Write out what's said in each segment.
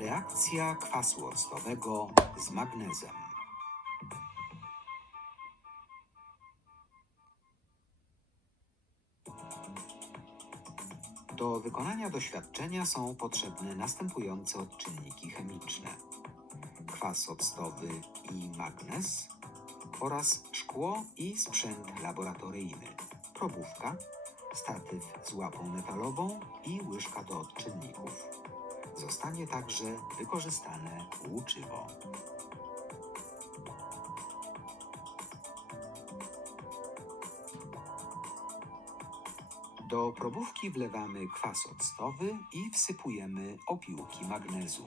Reakcja kwasu octowego z magnezem. Do wykonania doświadczenia są potrzebne następujące odczynniki chemiczne: kwas octowy i magnez oraz szkło i sprzęt laboratoryjny, probówka, statyw z łapą metalową i łyżka do odczynników. Zostanie także wykorzystane łuczywo. Do probówki wlewamy kwas octowy i wsypujemy opiłki magnezu.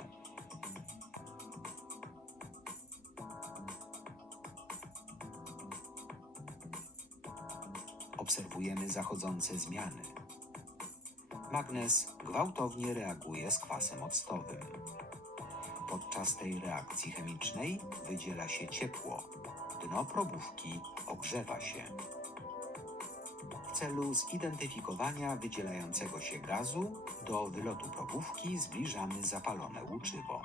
Obserwujemy zachodzące zmiany. Magnez gwałtownie reaguje z kwasem octowym. Podczas tej reakcji chemicznej wydziela się ciepło. Dno probówki ogrzewa się. W celu zidentyfikowania wydzielającego się gazu do wylotu probówki zbliżamy zapalone łuczywo.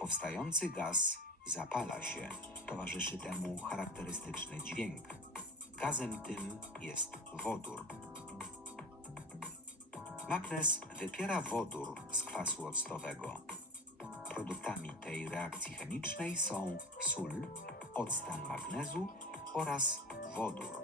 Powstający gaz zapala się. Towarzyszy temu charakterystyczny dźwięk. Gazem tym jest wodór. Magnez wypiera wodór z kwasu octowego. Produktami tej reakcji chemicznej są sól, octan magnezu oraz wodór.